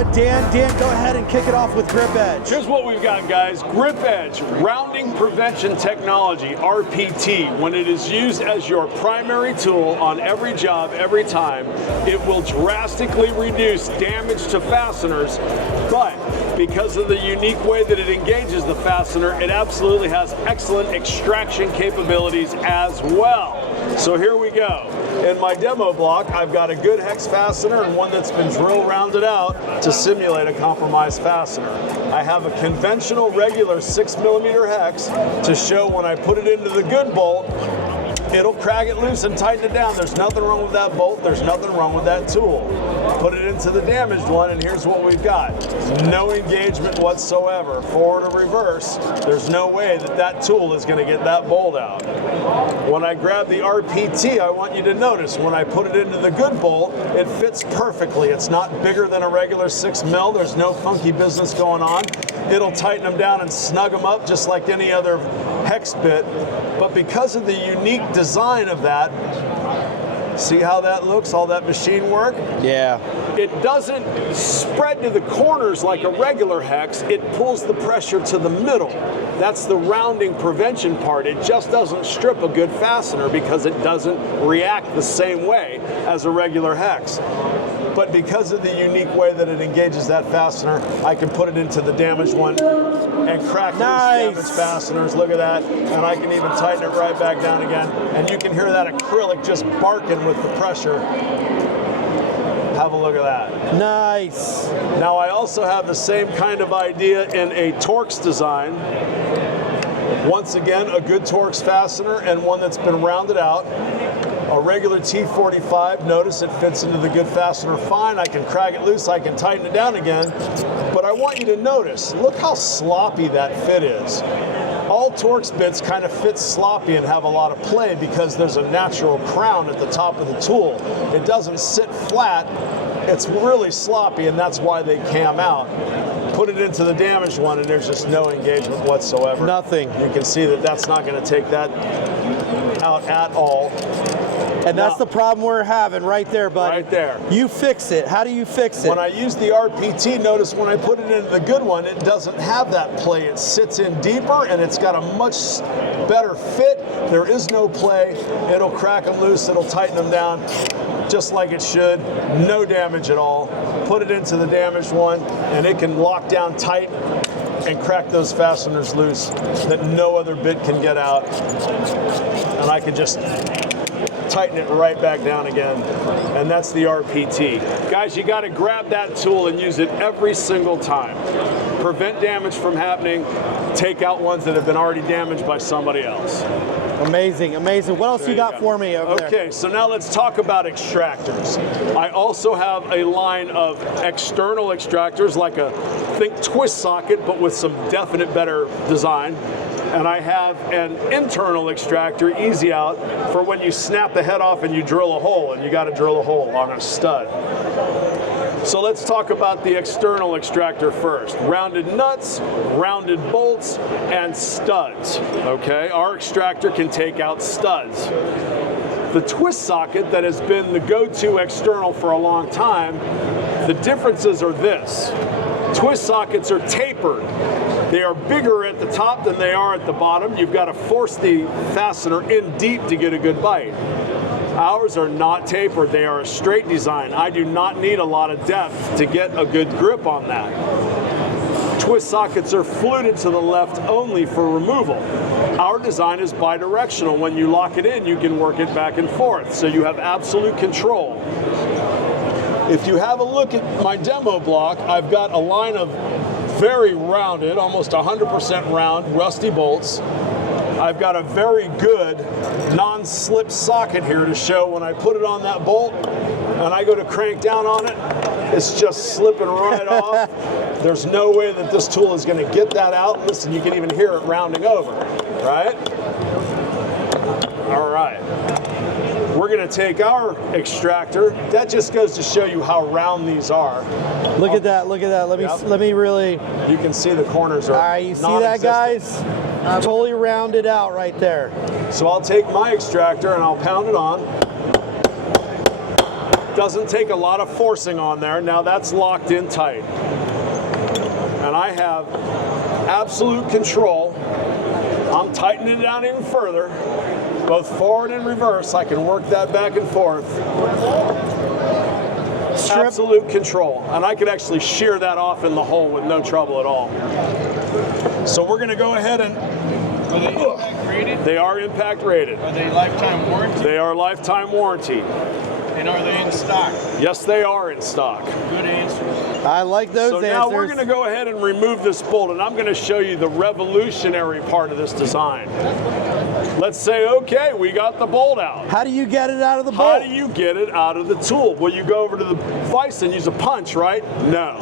it, Dan. Dan, go ahead and kick it off with GripEdge. Here's what we've got, guys. GripEdge, rounding prevention technology, RPT. When it is used as your primary tool on every job, every time, it will drastically reduce damage to fasteners, but because of the unique way that it engages the fastener, it absolutely has excellent extraction capabilities as well. So here we go. In my demo block, I've got a good hex fastener and one that's been drill rounded out to simulate a compromised fastener. I have a conventional regular 6mm hex to show when I put it into the good bolt, it'll crack it loose and tighten it down. There's nothing wrong with that bolt. There's nothing wrong with that tool. Put it into the damaged one, and here's what we've got. No engagement whatsoever. Forward or reverse, there's no way that that tool is going to get that bolt out. When I grab the RPT, I want you to notice when I put it into the good bolt, it fits perfectly. It's not bigger than a regular 6mm. There's no funky business going on. It'll tighten them down and snug them up just like any other hex bit. But because of the unique design of that, see how that looks, all that machine work? Yeah. It doesn't spread to the corners like a regular hex, it pulls the pressure to the middle. That's the rounding prevention part. It just doesn't strip a good fastener because it doesn't react the same way as a regular hex. But because of the unique way that it engages that fastener, I can put it into the damaged one and crack those damaged fasteners. Look at that. And I can even tighten it right back down again. And you can hear that acrylic just barking with the pressure. Have a look at that. Nice. Now I also have the same kind of idea in a Torx design. Once again, a good Torx fastener and one that's been rounded out. A regular T45, notice it fits into the good fastener fine. I can crack it loose, I can tighten it down again. But I want you to notice, look how sloppy that fit is. All Torx bits kind of fit sloppy and have a lot of play because there's a natural crown at the top of the tool. It doesn't sit flat, it's really sloppy, and that's why they cam out. Put it into the damaged one and there's just no engagement whatsoever. Nothing. You can see that that's not going to take that out at all. And that's the problem we're having right there, buddy. Right there. You fix it. How do you fix it? When I use the RPT, notice when I put it into the good one, it doesn't have that play. It sits in deeper and it's got a much better fit. There is no play. It'll crack them loose. It'll tighten them down just like it should. No damage at all. Put it into the damaged one and it can lock down tight and crack those fasteners loose that no other bit can get out. And I can just tighten it right back down again, and that's the RPT. Guys, you got to grab that tool and use it every single time. Prevent damage from happening, take out ones that have been already damaged by somebody else. Amazing, amazing. What else you got for me over there? Okay, so now let's talk about extractors. I also have a line of external extractors, like a think twist socket, but with some definite better design. And I have an internal extractor, easy out, for when you snap the head off and you drill a hole, and you got to drill a hole on a stud. So let's talk about the external extractor first. Rounded nuts, rounded bolts, and studs, okay? Our extractor can take out studs. The twist socket that has been the go-to external for a long time, the differences are this. Twist sockets are tapered. They are bigger at the top than they are at the bottom. You've got to force the fastener in deep to get a good bite. Ours are not tapered. They are a straight design. I do not need a lot of depth to get a good grip on that. Twist sockets are fluted to the left only for removal. Our design is bidirectional. When you lock it in, you can work it back and forth, so you have absolute control. If you have a look at my demo block, I've got a line of very rounded, almost 100% round, rusty bolts. I've got a very good non-slip socket here to show when I put it on that bolt and I go to crank down on it, it's just slipping right off. There's no way that this tool is going to get that out. Listen, you can even hear it rounding over, right? All right. We're going to take our extractor. That just goes to show you how round these are. Look at that, look at that. Let me really. You can see the corners are All right, you see that, guys? Totally rounded out right there. So I'll take my extractor and I'll pound it on. Doesn't take a lot of forcing on there. Now that's locked in tight. And I have absolute control. I'm tightening it down even further, both forward and reverse. I can work that back and forth. Absolute control. And I could actually shear that off in the hole with no trouble at all. So we're going to go ahead and... Are they impact rated? They are impact rated. Are they lifetime warranty? They are lifetime warranty. And are they in stock? Yes, they are in stock. Good answers. I like those answers. So now we're going to go ahead and remove this bolt, and I'm going to show you the revolutionary part of this design. Let's say, okay, we got the bolt out. How do you get it out of the bolt? How do you get it out of the tool? Well, you go over to the vise and use a punch, right? No.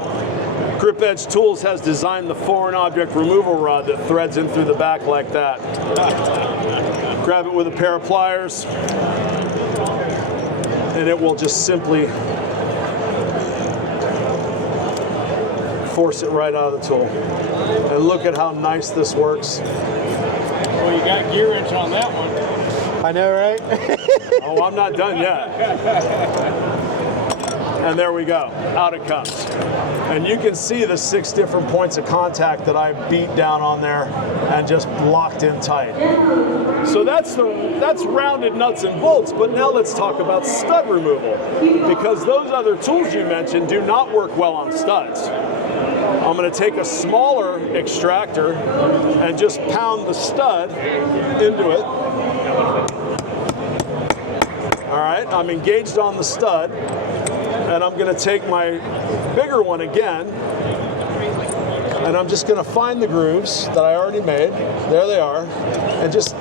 GripEdge Tools has designed the foreign object removal rod that threads in through the back like that. Grab it with a pair of pliers, and it will just simply force it right out of the tool. And look at how nice this works. Well, you got gear wrench on that one. I know, right? Oh, I'm not done yet. And there we go, out it comes. And you can see the 6 different points of contact that I beat down on there and just locked in tight. So that's rounded nuts and bolts, but now let's talk about stud removal, because those other tools you mentioned do not work well on studs. I'm going to take a smaller extractor and just pound the stud into it. All right, I'm engaged on the stud, and I'm going to take my bigger one again, and I'm just going to find the grooves that I already made. There they are, and just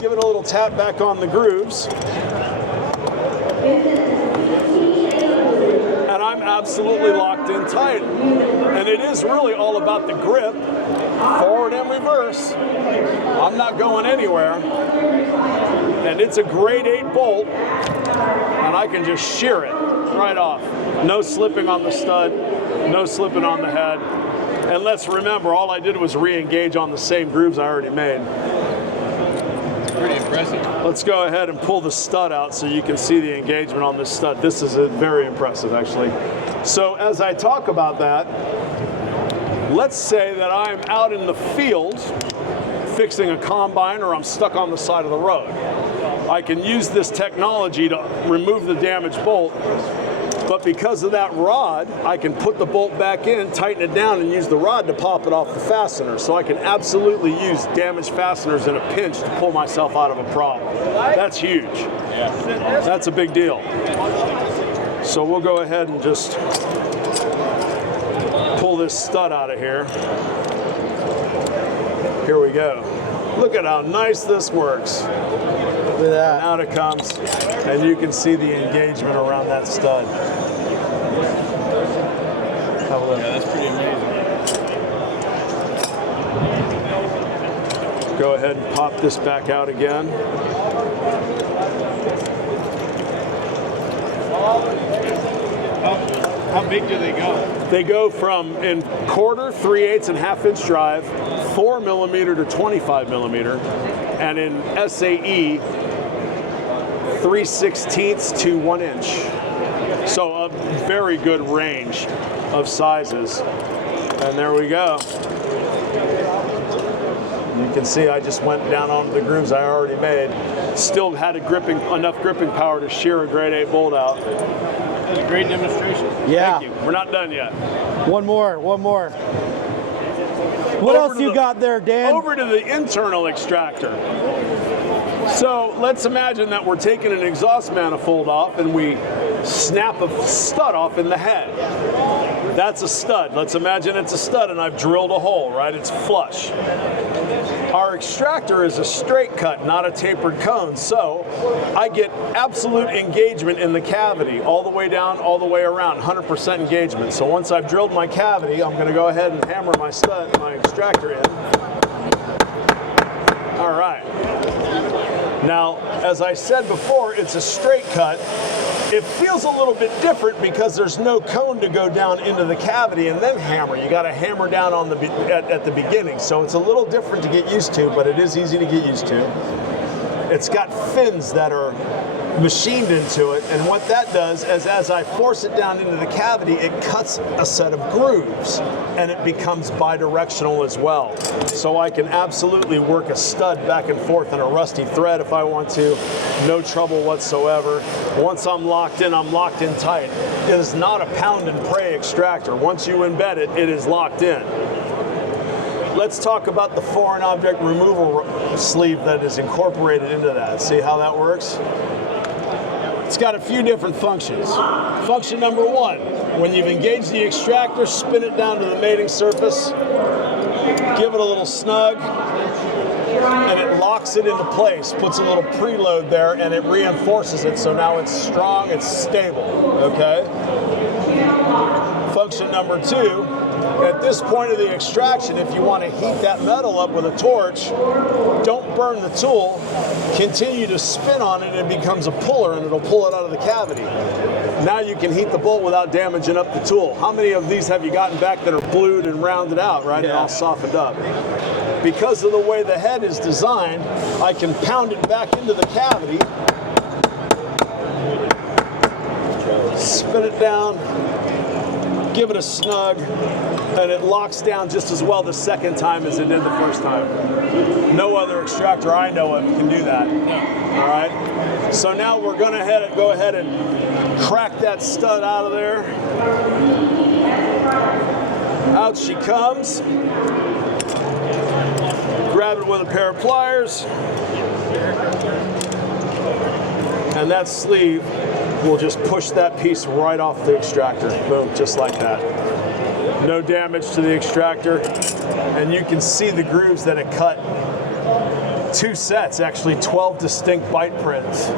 give it a little tap back on the grooves. And I'm absolutely locked in tight. And it is really all about the grip, forward and reverse. I'm not going anywhere. And it's a grade 8 bolt, and I can just shear it right off. No slipping on the stud, no slipping on the head. And let's remember, all I did was re-engage on the same grooves I already made. Pretty impressive. Let's go ahead and pull the stud out so you can see the engagement on this stud. This is very impressive, actually. So as I talk about that, let's say that I'm out in the field fixing a combine, or I'm stuck on the side of the road. I can use this technology to remove the damaged bolt, but because of that rod, I can put the bolt back in, tighten it down, and use the rod to pop it off the fastener. So I can absolutely use damaged fasteners in a pinch to pull myself out of a problem. That's huge. Yeah. That's a big deal. So we'll go ahead and just pull this stud out of here. Here we go. Look at how nice this works. Look at that. Out it comes, and you can see the engagement around that stud. Have a look. Yeah, that's pretty amazing. Go ahead and pop this back out again. How big do they go? They go from in quarter, 3/8, and half-inch drive, 4 millimeter to 25 millimeter, and in SAE, 3/16 to 1 inch. So a very good range of sizes. And there we go. You can see I just went down on the grooves I already made. Still had enough gripping power to shear a grade 8 bolt out. That was a great demonstration. Yeah. Thank you. We're not done yet. One more. What else you got there, Dan? Over to the internal extractor. So let's imagine that we're taking an exhaust manifold off and we snap a stud off in the head. That's a stud. Let's imagine it's a stud and I've drilled a hole, right? It's flush. Our extractor is a straight cut, not a tapered cone, so I get absolute engagement in the cavity, all the way down, all the way around, 100% engagement. So once I've drilled my cavity, I'm going to go ahead and hammer my extractor in. All right. Now, as I said before, it's a straight cut. It feels a little bit different because there's no cone to go down into the cavity and then hammer. You got to hammer down on at the beginning. So it's a little different to get used to, but it is easy to get used to. It's got fins that are machined into it, and what that does is as I force it down into the cavity, it cuts a set of grooves, and it becomes bidirectional as well. So I can absolutely work a stud back and forth in a rusty thread if I want to, no trouble whatsoever. Once I'm locked in tight. It is not a pound and pray extractor. Once you embed it, it is locked in. Let's talk about the foreign object removal sleeve that is incorporated into that. See how that works? It's got a few different functions. Function number one, when you've engaged the extractor, spin it down to the mating surface, give it a little snug, and it locks it into place, puts a little preload there, and it reinforces it so now it's strong, it's stable, okay? Function number two, at this point of the extraction, if you want to heat that metal up with a torch, don't burn the tool, continue to spin on it, and it becomes a puller, and it'll pull it out of the cavity. Now you can heat the bolt without damaging up the tool. How many of these have you gotten back that are blued and rounded out, right, and all softened up? Because of the way the head is designed, I can pound it back into the cavity, spin it down, give it a snug, and it locks down just as well the second time as it did the first time. No other extractor I know of can do that. All right? So now we're going to go ahead and crack that stud out of there. Out she comes. Grab it with a pair of pliers. And that sleeve will just push that piece right off the extractor. Boom, just like that. No damage to the extractor. And you can see the grooves that it cut. 2 sets, actually 12 distinct bite prints.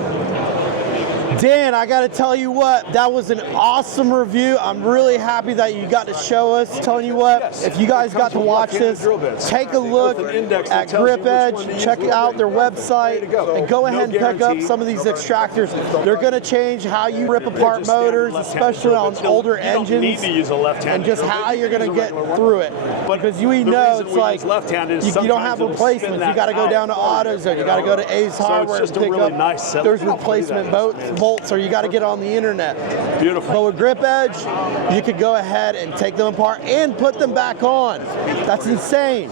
Dan, I got to tell you what, that was an awesome review. I'm really happy that you got to show us. Telling you what, if you guys got to watch this, take a look at GripEdge, check out their website, and go ahead and pick up some of these extractors. They're going to change how you rip apart motors, especially on older engines, and just how you're going to get through it. Because we know it's like you don't have replacements. You got to go down to AutoZone. You got to go to Ace Hardware and pick up. There's replacement bolts, or you got to get on the internet. Beautiful. But with GripEdge, you could go ahead and take them apart and put them back on. That's insane.